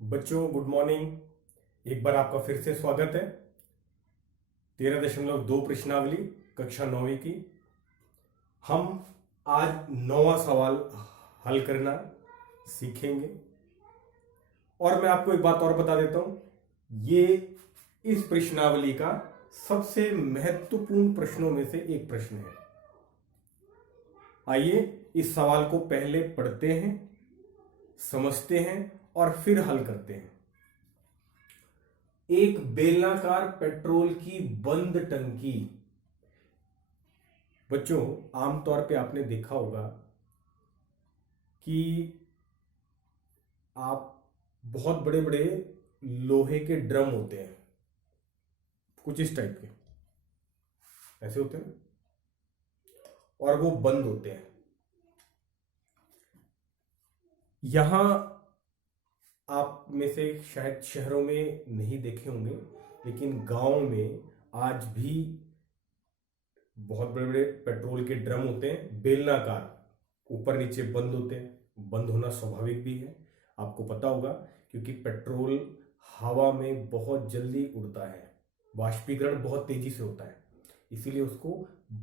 बच्चों good morning. एक बार आपका फिर से स्वागत है। 13.2 प्रश्नावली कक्षा 9वीं की हम आज 9वां सवाल हल करना सीखेंगे। और मैं आपको एक बात और बता देता हूं, ये इस प्रश्नावली का सबसे महत्वपूर्ण प्रश्नों में से एक प्रश्न है। आइए इस सवाल को पहले पढ़ते हैं, समझते हैं और फिर हल करते हैं। एक बेलनाकार पेट्रोल की बंद टंकी। बच्चों आमतौर पे आपने देखा होगा कि आप बहुत बड़े बड़े लोहे के ड्रम होते हैं, कुछ इस टाइप के ऐसे होते हैं और वो बंद होते हैं। यहां आप में से शायद शहरों में नहीं देखे होंगे, लेकिन गांव में आज भी बहुत बड़े बड़े पेट्रोल के ड्रम होते हैं, बेलनाकार, ऊपर नीचे बंद होते हैं। बंद होना स्वाभाविक भी है, आपको पता होगा, क्योंकि पेट्रोल हवा में बहुत जल्दी उड़ता है, वाष्पीकरण बहुत तेजी से होता है, इसीलिए उसको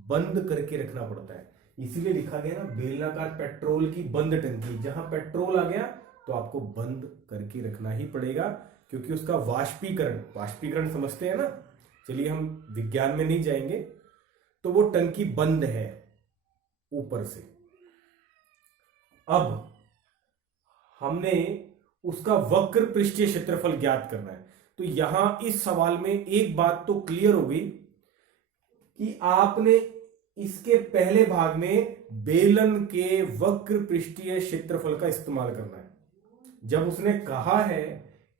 बंद करके रखना पड़ता है। इसीलिए लिखा गया ना, बेलनाकार पेट्रोल की बंद टंकी। जहां पेट्रोल आ गया तो आपको बंद करके रखना ही पड़ेगा, क्योंकि उसका वाष्पीकरण समझते हैं ना। चलिए हम विज्ञान में नहीं जाएंगे। तो वो टंकी बंद है ऊपर से। अब हमने उसका वक्र पृष्ठीय क्षेत्रफल ज्ञात करना है। तो यहां इस सवाल में एक बात तो क्लियर हो गई कि आपने इसके पहले भाग में बेलन के वक्र पृष्ठीय क्षेत्रफल का इस्तेमाल करना है। जब उसने कहा है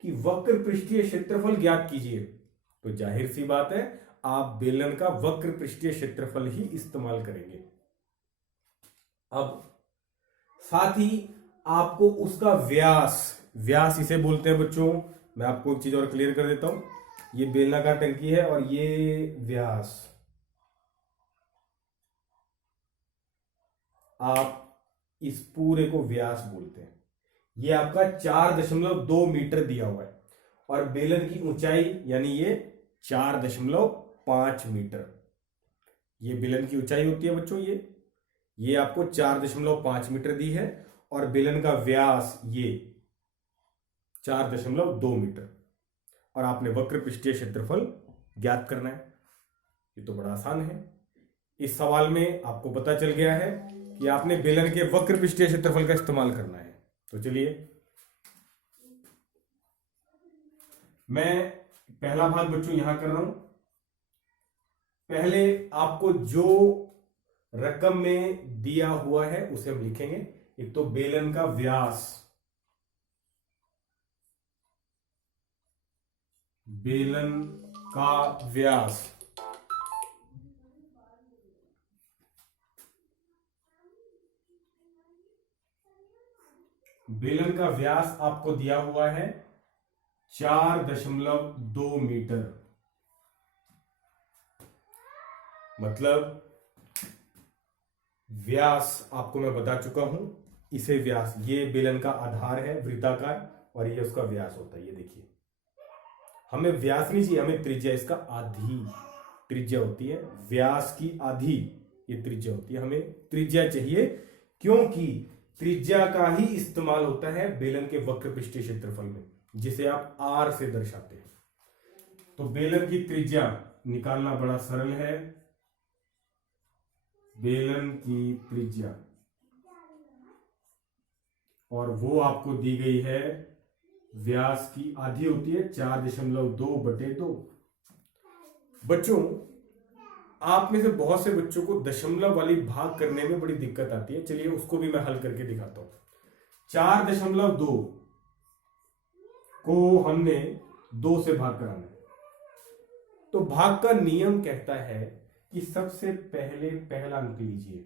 कि वक्र पृष्ठीय क्षेत्रफल ज्ञात कीजिए, तो जाहिर सी बात है आप बेलन का वक्र पृष्ठीय क्षेत्रफल ही इस्तेमाल करेंगे। अब साथ ही आपको उसका व्यास इसे बोलते हैं बच्चों। मैं आपको एक चीज और क्लियर कर देता हूं, ये बेलनाकार टंकी है और ये व्यास, आप इस पूरे को व्यास बोलते हैं। ये आपका 4.2 मीटर दिया हुआ है और बेलन की ऊंचाई यानी ये 4.5 मीटर, ये बेलन की ऊंचाई होती है बच्चों। ये आपको 4.5 मीटर दी है और बेलन का व्यास ये 4.2 मीटर, और आपने वक्र पृष्ठीय क्षेत्रफल ज्ञात करना है। ये तो बड़ा आसान है। इस सवाल में आपको पता चल गया है कि आपने बेलन के वक्र पृष्ठीय क्षेत्रफल का इस्तेमाल करना है। तो चलिए मैं पहला भाग बच्चों यहां कर रहा हूं। पहले आपको जो रकम में दिया हुआ है उसे हम लिखेंगे। एक तो बेलन का व्यास, बेलन का व्यास, बेलन का व्यास आपको दिया हुआ है 4.2 मीटर। मतलब व्यास आपको मैं बता चुका हूं, इसे व्यास, ये बेलन का आधार है वृत्ताकार और ये उसका व्यास होता है। ये देखिए, हमें व्यास नहीं चाहिए, हमें त्रिज्या, इसका आधी त्रिज्या होती है, व्यास की आधी ये त्रिज्या होती है। हमें त्रिज्या चाहिए, क्योंकि त्रिज्या का ही इस्तेमाल होता है बेलन के वक्र पृष्ठीय क्षेत्रफल में, जिसे आप आर से दर्शाते हैं। तो बेलन की त्रिज्या निकालना बड़ा सरल है। बेलन की त्रिज्या, और वो आपको दी गई है, व्यास की आधी होती है 4.2/2। बच्चों आप में से बहुत से बच्चों को दशमलव वाली भाग करने में बड़ी दिक्कत आती है। चलिए उसको भी मैं हल करके दिखाता हूं। 4.2 को हमने 2 से भाग कराना है, तो भाग का नियम कहता है कि सबसे पहले पहला अंक लीजिए।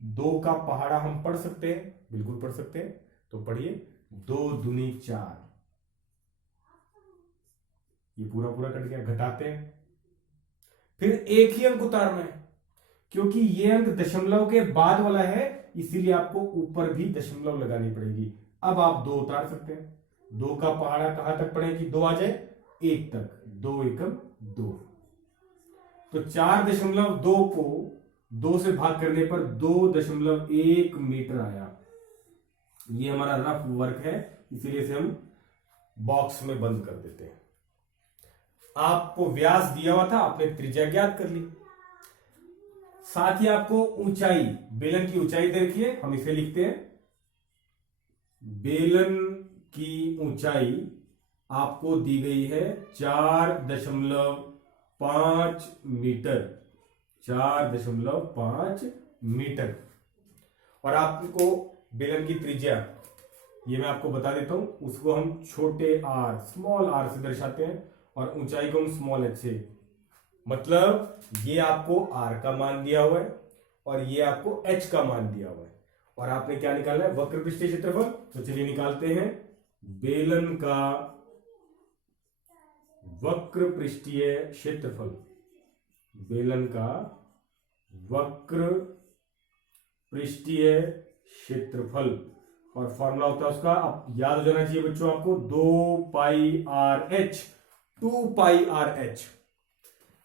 2 का पहाड़ा हम पढ़ सकते हैं, बिल्कुल पढ़ सकते हैं, तो पढ़िए 2 दूनी 4, ये पूरा पूरा कट गया, घटाते हैं। फिर एक ही अंक उतारना है, क्योंकि ये अंक दशमलव के बाद वाला है, इसीलिए आपको ऊपर भी दशमलव लगानी पड़ेगी। अब आप 2 उतार सकते हैं। 2 का पहाड़ा कहां तक पड़े कि 2 आ जाए 1 तक, 2 एकम 2। तो 4.2 को 2 से भाग करने पर 2.1 मीटर आया। ये हमारा रफ वर्क है, इसीलिए इसे हम बॉक्स में बंद कर देते हैं। आपको व्यास दिया हुआ था, आपने त्रिज्या ज्ञात कर ली। साथ ही आपको ऊंचाई, बेलन की ऊंचाई दे रखी है, हम इसे लिखते हैं। बेलन की ऊंचाई आपको दी गई है 4.5 मीटर, 4.5 मीटर। और आपको बेलन की त्रिज्या, ये मैं आपको बता देता हूं, उसको हम छोटे आर, स्मॉल आर से दर्शाते हैं, और ऊंचाई को हम स्मॉल एच से। मतलब ये आपको आर का मान दिया हुआ है और ये आपको एच का मान दिया हुआ है, और आपने क्या निकालना है, वक्र पृष्ठीय क्षेत्रफल। तो चलिए निकालते हैं। बेलन का वक्र पृष्ठीय क्षेत्रफल, बेलन का वक्र पृष्ठीय क्षेत्रफल, और फॉर्मूला होता है उसका, अब याद हो जाना चाहिए बच्चों आपको, 2πrh, 2πrh।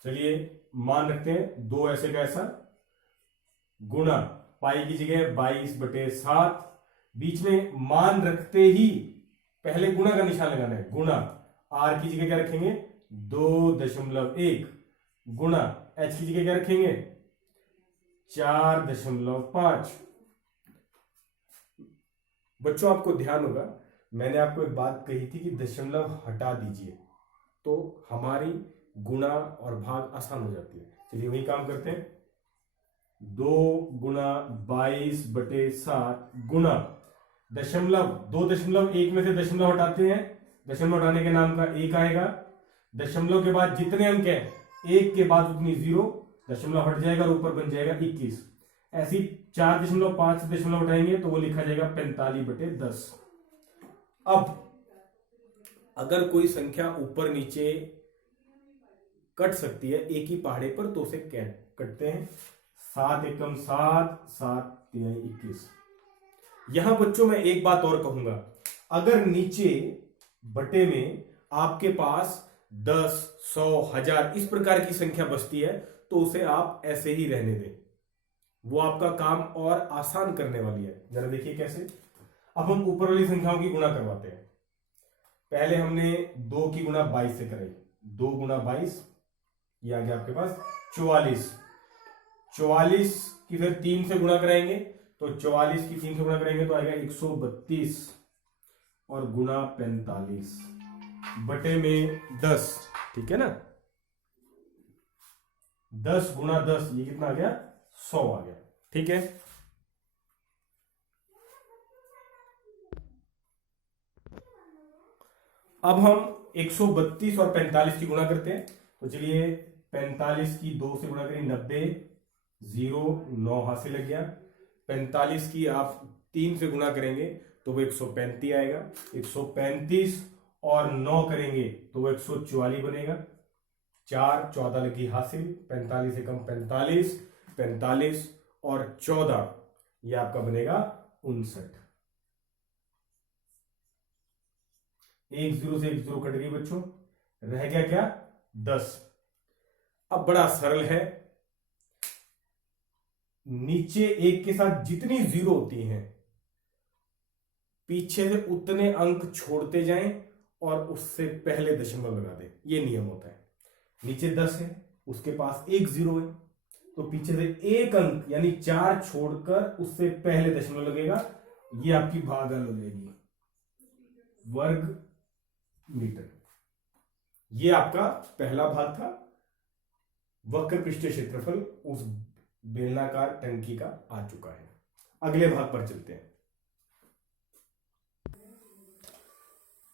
चलिए मान रखते हैं 2 ऐसे का ऐसा, गुणा पाई की जगह 22/7, बीच में मान रखते ही पहले गुणा का निशान लगाना है, गुणा आर की जगह क्या रखेंगे 2.1, गुणा एच की जगह क्या रखेंगे 4.5। बच्चों आपको ध्यान होगा, मैंने आपको एक बात कही थी कि दशमलव हटा दीजिए तो हमारी गुणा और भाग आसान हो जाती है। चलिए वही काम करते हैं। 2 गुणा 22/7 गुणा दशमलव, 2.1 में से दशमलव हटाते हैं, दशमलव हटाने के नाम का 1 आएगा। दशमलव के बाद जितने अंक हैं 1 के बाद उतनी 0, दशमलव हट जाएगा और ऊपर बन जाएगा 21। ऐसी 4.5 से दशमलव हटाएंगे तो वो लिखा जाएगा 45/10। अब अगर कोई संख्या ऊपर नीचे कट सकती है एक ही पहाड़े पर तो उसे कटते हैं। 7 एकम 7, 7 तिहाई 21। यहां बच्चों मैं एक बात और कहूंगा, अगर नीचे बटे में आपके पास 10, 100, 1000 इस प्रकार की संख्या बचती है तो उसे आप ऐसे ही रहने दें, वो आपका काम और आसान करने वाली है। जरा देखिए कैसे। अब हम ऊपर वाली संख्याओं की गुणा करवाते हैं। पहले हमने 2 की गुणा 22 से कराई, 2 गुणा 22, ये आ गया आपके पास 44। 44 की फिर 3 से गुणा कराएंगे तो 44 की 3 से गुणा करेंगे तो आएगा 132, और गुणा 45 बटे में 10, ठीक है ना। 10 गुणा 10 ये कितना आ गया 100 आ गया, ठीक है। अब हम 132 और 45 की गुणा करते हैं। तो चलिए 45 की 2 से गुणा करें 90, 0 9 हाथ से लग गया। 45 की आप 3 से गुणा करेंगे तो वो 135 आएगा। 135 और 9 करेंगे तो वो 144 बनेगा। 4 14 लगी हासिल, 45 एकम 45, 45 और 14 ये आपका बनेगा 59। 1 0 से 1 0 कट गई बच्चों, रह गया क्या 10। अब बड़ा सरल है, नीचे 1 के साथ जितनी 0 होती हैं पीछे से उतने अंक छोड़ते जाएं और उससे पहले दशमलव लगा दें, ये नियम होता है। नीचे 10 है, उसके पास 1 0 है तो पीछे से 1 अंक यानी 4 छोड़कर उससे पहले दशमलव लगेगा, ये आपकी भागल हो जाएगी वर्ग मीटर। ये आपका पहला भाग था, वक्र पृष्ठीय क्षेत्रफल उस बेलनाकार टंकी का आ चुका है। अगले भाग पर चलते हैं।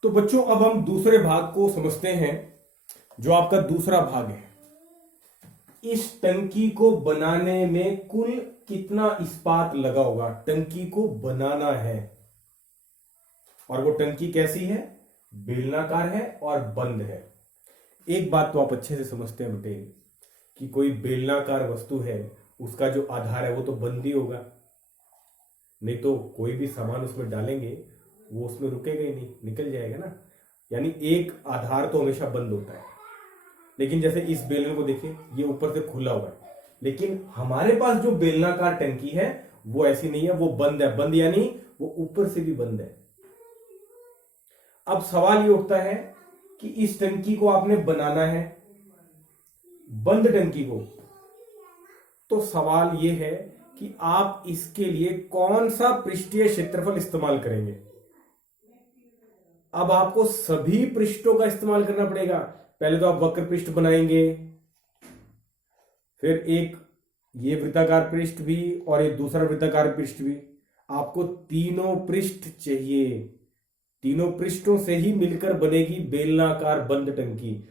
तो बच्चों अब हम दूसरे भाग को समझते हैं, जो आपका दूसरा भाग है। इस टंकी को बनाने में कुल कितना इस्पात लगा होगा, टंकी को बनाना है। और वो टंकी कैसी है, बेलनाकार है और बंद है। एक बात तो आप अच्छे से समझते हैं बेटे कि कोई बेलनाकार वस्तु है उसका जो आधार है वो तो बंद ही होगा, नहीं तो कोई भी सामान उसमें डालेंगे वो उसमें रुकेगा ही नहीं, निकल जाएगा ना। यानी एक आधार तो हमेशा बंद होता है। लेकिन जैसे इस बेलन को देखिए, ये ऊपर से खुला हुआ है, लेकिन हमारे पास जो बेलनाकार टंकी है वो ऐसी नहीं है, वो बंद है। बंद यानी वो ऊपर से भी बंद है। अब सवाल ये उठता है कि इस टंकी को आपने बनाना है, बंद टंकी को, तो सवाल ये है कि आप इसके लिए कौन सा पृष्ठीय क्षेत्रफल इस्तेमाल करेंगे। अब आपको सभी पृष्ठों का इस्तेमाल करना पड़ेगा। पहले तो आप वक्र पृष्ठ बनाएंगे, फिर एक ये वृत्ताकार पृष्ठ भी और एक दूसरा वृत्ताकार पृष्ठ भी। आपको तीनों पृष्ठ चाहिए, तीनों पृष्ठों से ही मिलकर बनेगी बेलनाकार बंद टंकी।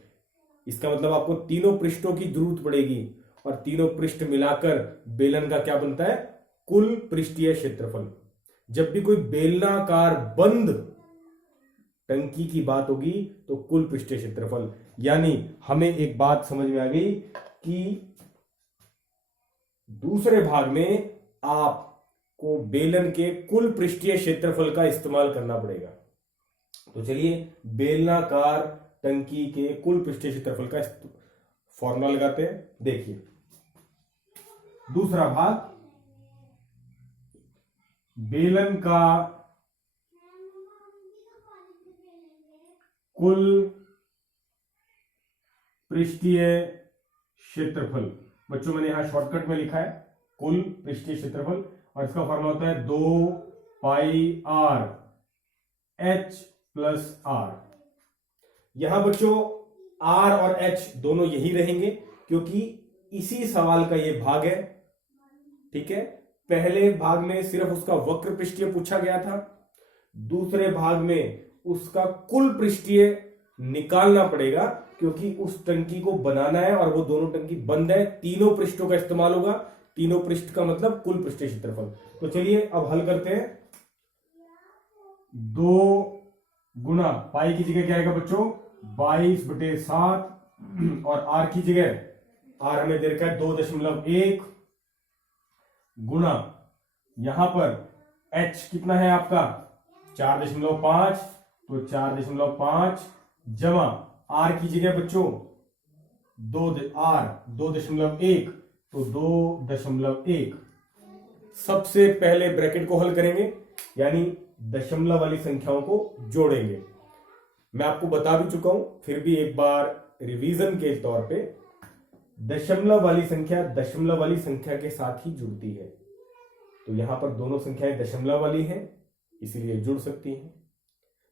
इसका मतलब आपको तीनों पृष्ठों की जरूरत पड़ेगी, और तीनों पृष्ठ मिलाकर बेलन का क्या बनता है, कुल पृष्ठीय क्षेत्रफल। जब भी कोई बेलनाकार बंद टंकी की बात होगी तो कुल पृष्ठीय क्षेत्रफल। यानी हमें एक बात समझ में आ गई कि दूसरे भाग में आपको बेलन के कुल पृष्ठीय क्षेत्रफल का इस्तेमाल करना पड़ेगा। तो चलिए बेलनाकार टंकी के कुल पृष्ठीय क्षेत्रफल का फॉर्मूला लगाते हैं। देखिए दूसरा भाग, बेलन का कुल पृष्ठीय क्षेत्रफल। बच्चों मैंने यहां शॉर्टकट में लिखा है कुल पृष्ठीय क्षेत्रफल, और इसका फॉर्मूला होता है 2 पाई आर एच प्लस आर। यहां बच्चों आर और एच दोनों यही रहेंगे, क्योंकि इसी सवाल का ये भाग है। ठीक है, पहले भाग में सिर्फ उसका वक्र पृष्ठीय पूछा गया था, दूसरे भाग में उसका कुल पृष्ठीय निकालना पड़ेगा, क्योंकि उस टंकी को बनाना है और वो दोनों टंकी बंद है। तीनों पृष्ठों का इस्तेमाल होगा, तीनों पृष्ठ का मतलब कुल पृष्ठीय क्षेत्रफल। तो चलिए अब हल करते हैं। 2 गुना पाई की जगह क्या आएगा बच्चों, 22/7, और आर की जगह, आर हमें दे रखा है 2.1 गुना, यहां पर एच कितना है आपका 4.5, तो 4.5 जमा आर की जगह बच्चों 2.1, तो 2.1। सबसे पहले ब्रैकेट को हल करेंगे, यानी दशमलव वाली संख्याओं को जोड़ेंगे। मैं आपको बता भी चुका हूं, फिर भी एक बार रिवीजन के तौर पे, दशमलव वाली संख्या के साथ ही जुड़ती है। तो यहां पर दोनों संख्याएं दशमलव वाली हैं, इसीलिए जुड़ सकती हैं।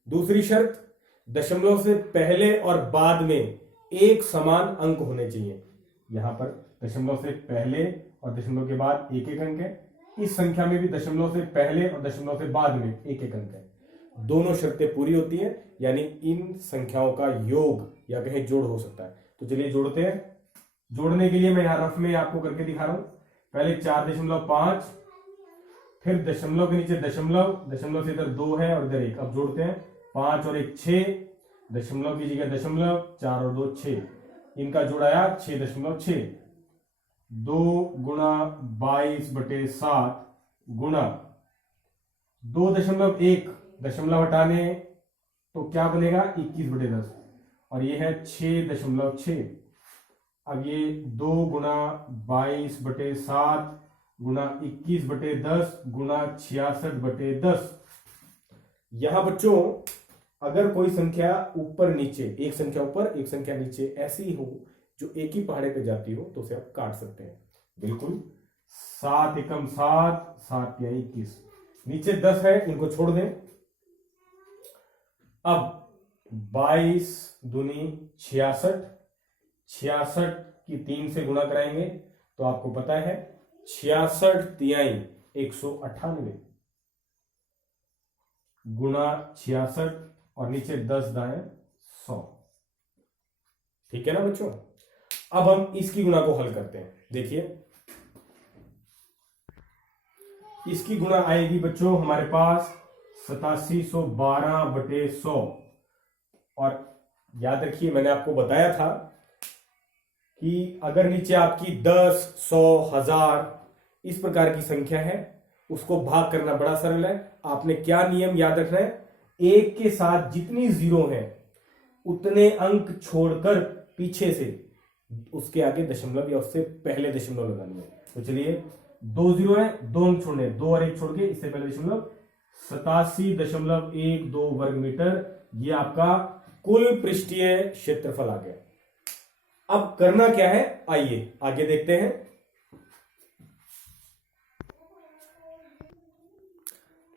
दूसरी शर्त, दशमलव से पहले और बाद में एक समान अंक होने चाहिए। यहां पर दशमलव से पहले और दशमलव के बाद एक एक अंक है, इस संख्या में भी दशमलव से पहले और दशमलव से बाद में एक एक अंक है। दोनों शर्तें पूरी होती हैं, यानी इन संख्याओं का योग या कहें जोड़ हो सकता है। तो चलिए जोड़ते हैं। जोड़ने के लिए मैं यहां रफ में आपको करके दिखा रहा हूं। पहले 4.5, फिर दशमलव के नीचे दशमलव, दशमलव से इधर 2 है और इधर 1। अब जोड़ते हैं, 5 और 1 6, दशमलव की जगह दशमलव, 4 और 2 6, इनका जोड़ आया 6.6। 2 गुणा 22/7 गुणा 2.1, दशमलव हटाने तो क्या बनेगा 21/10, और ये है 6.6। अब ये 2 गुणा 22/7 गुणा 21/10 गुणा 66/10। यहां बच्चों अगर कोई संख्या ऊपर नीचे, एक संख्या ऊपर एक संख्या नीचे ऐसी हो जो एक ही पहाड़े पे जाती हो, तो उसे आप काट सकते हैं बिल्कुल। 7 एकम 7, 7 या 21, नीचे 10 है, इनको छोड़ दें। अब 22 दूनी 66, 66 की 3 से गुणा कराएंगे तो आपको पता है 66 तिहाई 198 गुणा 66, और नीचे 10 दाएं 100। ठीक है ना बच्चों। अब हम इसकी गुणा को हल करते हैं। देखिए इसकी गुणा आएगी बच्चों हमारे पास 8712/100। और याद रखिए मैंने आपको बताया था कि अगर नीचे आपकी 10, 100, 1000 इस प्रकार की संख्या है, उसको भाग करना बड़ा सरल है। आपने क्या नियम याद रखना है, एक के साथ जितनी जीरो है उतने अंक छोड़कर पीछे से उसके आगे दशमलव या उससे पहले दशमलव लगानी है। तो चलिए, 2 जीरो है, 2 अंक छोड़ने, 2 और 1 छोड़ के इससे पहले दशमलव, 87.12 वर्ग मीटर, ये आपका कुल पृष्ठीय क्षेत्रफल आ गया। अब करना क्या है, आइए आगे देखते हैं।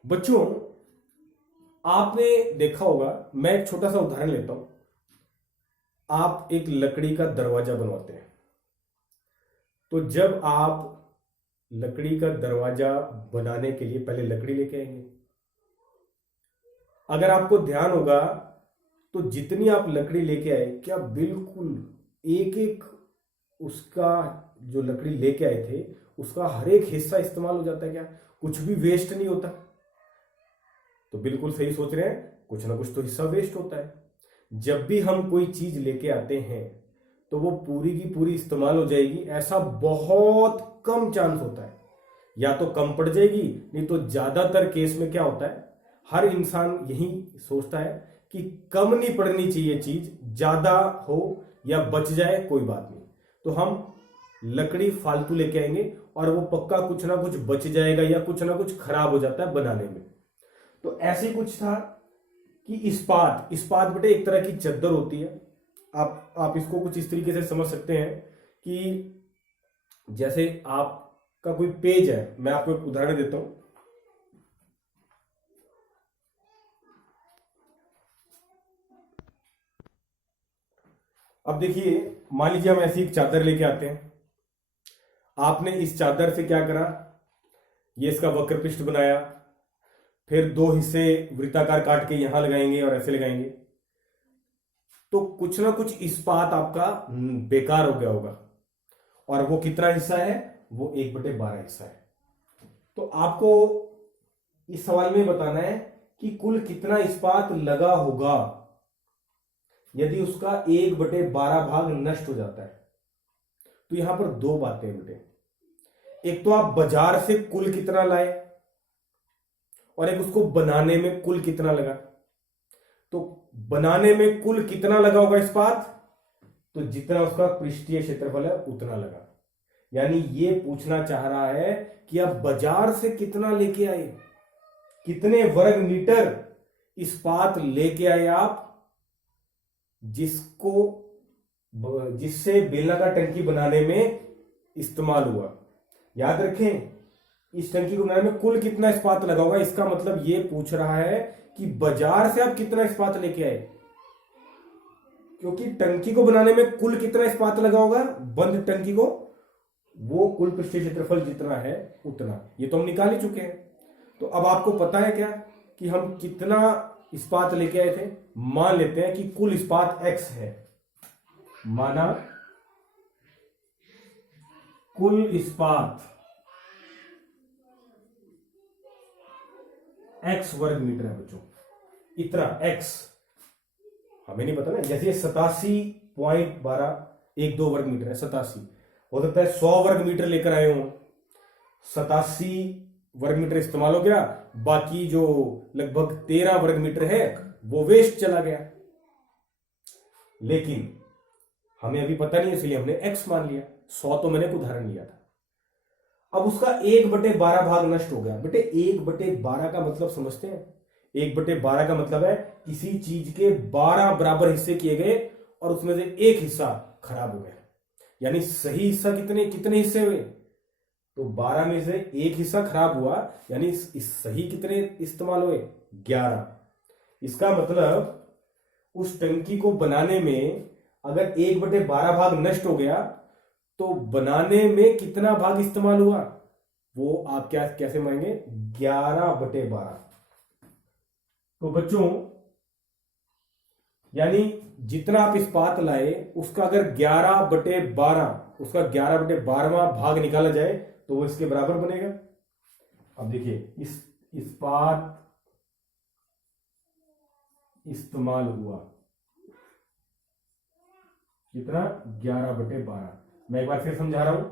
बच्चों, आपने देखा होगा, मैं एक छोटा सा उदाहरण लेता हूं। आप एक लकड़ी का दरवाजा बनवाते हैं, तो जब आप लकड़ी का दरवाजा बनाने के लिए पहले लकड़ी लेके आएंगे। अगर आपको ध्यान होगा तो जितनी आप लकड़ी लेके आए, क्या बिल्कुल एक एक उसका जो लकड़ी लेके आए थे उसका हर एक हिस्सा इस्तेमाल हो जाता है? क्या कुछ भी वेस्ट नहीं होता? तो बिल्कुल सही सोच रहे हैं, कुछ ना कुछ तो हिस्सा वेस्ट होता है। जब भी हम कोई चीज लेके आते हैं तो वो पूरी की पूरी इस्तेमाल हो जाएगी, ऐसा बहुत कम चांस होता है। या तो कम पड़ जाएगी, नहीं तो ज्यादातर केस में क्या होता है, हर इंसान यही सोचता है कि कम नहीं पड़नी चाहिए चीज, ज्यादा हो या बच जाए कोई बात नहीं। तो हम लकड़ी फालतू लेके आएंगे और वो पक्का कुछ ना कुछ बच जाएगा या कुछ ना कुछ खराब हो जाता है बनाने में। तो ऐसे ही कुछ था कि इस्पात बेटे एक तरह की चद्दर होती है। आप इसको कुछ इस तरीके से समझ सकते हैं कि जैसे आपका कोई पेज है, मैं आपको एक उदाहरण देता हूं। अब देखिए, मान लीजिए हम ऐसी एक चादर लेके आते हैं। आपने इस चादर से क्या करा, ये इसका वक्र पृष्ठ बनाया, फिर 2 हिस्से वृत्ताकार काट के यहां लगाएंगे और ऐसे लगाएंगे, तो कुछ ना कुछ इस्पात आपका बेकार हो गया होगा। और वो कितना हिस्सा है, वो 1/12 हिस्सा है। तो आपको इस सवाल में बताना है कि कुल कितना इस्पात लगा होगा यदि उसका 1/12 भाग नष्ट हो जाता है। तो यहां पर 2 बातें हैं बेटे, एक तो आप बाजार से कुल कितना लाए और एक उसको बनाने में कुल कितना लगा। तो बनाने में कुल कितना लगा होगा इस्पात, तो जितना उसका पृष्ठीय क्षेत्रफल है उतना लगा। यानी ये पूछना चाह रहा है कि आप बाजार से कितना लेके आए, कितने वर्ग मीटर इस्पात लेके आए आप, जिससे बेलनाकार टंकी बनाने में इस्तेमाल हुआ। याद रखें, इस टंकी को बनाने में कुल कितना इस्पात लगा होगा, इसका मतलब ये पूछ रहा है कि बाजार से आप कितना इस्पात लेके आए। क्योंकि टंकी को बनाने में कुल कितना इस्पात लगा होगा, बंद टंकी को, वो कुल पृष्ठीय क्षेत्रफल जितना है उतना, ये तो हम निकाल ही चुके हैं। तो अब आपको पता है क्या कि हम कितना इस्पात लेके आए थे। मान लेते हैं कि कुल इस्पात x है, माना कुल इस्पात x वर्ग मीटर है बच्चों, इतना x हमें नहीं पता ना। जैसे 87.12 वर्ग मीटर है, 87 हो सकता है 100 वर्ग मीटर लेकर आए हो, 87 वर्ग मीटर इस्तेमाल हो गया, बाकी जो लगभग 13 वर्ग मीटर है वो वेस्ट चला गया। लेकिन हमें अभी पता नहीं, इसलिए हमने x मान लिया। 100 तो मैंने एक उदाहरण लिया था। अब उसका 1/12 भाग नष्ट हो गया। बेटे 1/12 का मतलब समझते हैं, 1/12 का मतलब है किसी चीज के 12 बराबर हिस्से किए गए और उसमें से एक हिस्सा खराब हो गया। यानी सही हिस्सा कितने कितने हिस्से हुए, तो 12 में से एक हिस्सा खराब हुआ, यानी इस सही कितने इस्तेमाल हुए, 11। इसका मतलब उस टंकी को बनाने में अगर 1/12 भाग नष्ट हो गया तो बनाने में कितना भाग इस्तेमाल हुआ, वो आप क्या कैसे मानेंगे, 11/12। तो बच्चों यानी जितना आप इस्पात लाए उसका अगर 11/12, उसका 11/12वां भाग निकाला जाए तो वो इसके बराबर बनेगा। अब देखिए, इस इस्पात इस्तेमाल हुआ कितना, 11/12। मैं एक बार फिर समझा रहा हूं,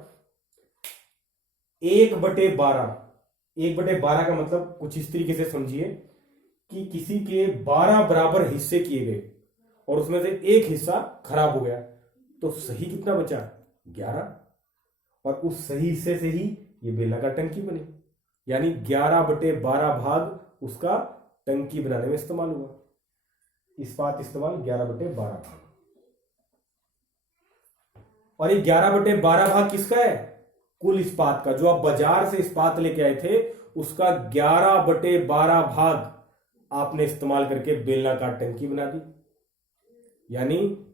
1/12, 1/12 का मतलब कुछ इस तरीके से समझिए कि किसी के 12 बराबर हिस्से किए गए और उसमें से एक हिस्सा खराब हो गया, तो सही कितना बचा? 11। और उस सही हिस्से से ही ये बेलनाकार टंकी बनी, यानी 11/12 भाग उसका टंकी बनाने में इस्तेमाल हुआ। इस्पात इस्तेमाल 11/12 भाग। और ये 11/12 भाग किसका है? कुल इस्पात का। जो आप बाजार से इस्पात लेके आए थे उसका 11/12 भाग आपने इस्तेमाल करके बेलनाकार टंकी बना दी। यानी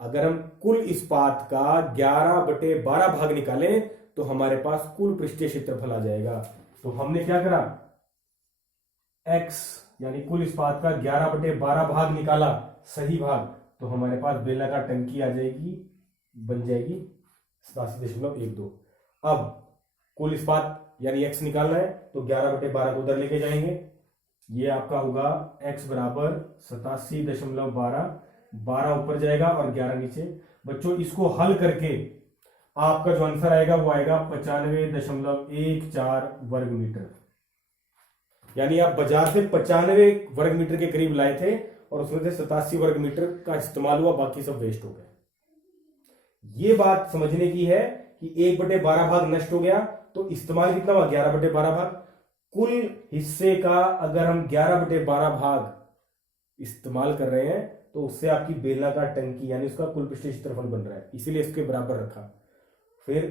अगर हम कुल इस्पात का 11/12 भाग निकालें तो हमारे पास कुल पृष्ठीय क्षेत्रफल आ जाएगा। तो हमने क्या करा? x यानी कुल इस्पात का 11/12 भाग निकाला, सही भाग, तो हमारे पास बेलनाकार टंकी आ जाएगी, बन जाएगी 87.12। अब कुल इस्पात यानी x निकालना है तो 11/12 को उधर लेके जाएंगे। ये आपका होगा x बराबर 87.12, 12 ऊपर जाएगा और 11 नीचे। बच्चों इसको हल करके आपका जो आंसर आएगा वो आएगा 95.14 वर्ग मीटर। यानी आप बाजार से 95 वर्ग मीटर के करीब लाए थे और उसमें से 87 वर्ग मीटर का इस्तेमाल हुआ, बाकी सब वेस्ट हो गए। ये बात समझने की है कि 1/12 भाग नष्ट हो गया तो इस्तेमाल कितना हुआ? 11/12 भाग। कुल हिस्से का अगर हम 11/12 भाग इस्तेमाल कर रहे हैं तो उससे आपकी बेलनाकार टंकी यानी उसका कुल पृष्ठीय क्षेत्रफल बन रहा है, इसीलिए इसके बराबर रखा। फिर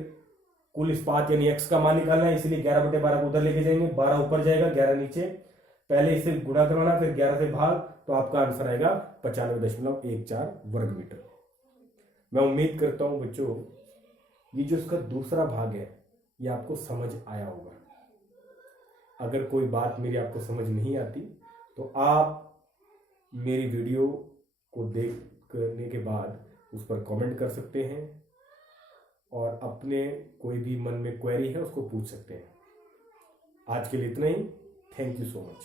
कुल इस्पात यानी x का मान निकालना है, इसीलिए 11/12 को उधर लेके जाएंगे, 12 ऊपर जाएगा, 11 नीचे। पहले इसे गुणा करवाना, फिर 11 से भाग, तो आपका आंसर आएगा 95.14 वर्ग मीटर। मैं उम्मीद करता हूं बच्चों ये जो इसका दूसरा भाग है ये आपको समझ आया होगा। अगर कोई बात मेरी आपको समझ नहीं आती तो आप मेरी वीडियो को देखने के बाद उस पर कमेंट कर सकते हैं और अपने कोई भी मन में क्वेरी है उसको पूछ सकते हैं। आज के लिए इतना ही। Thank you so much.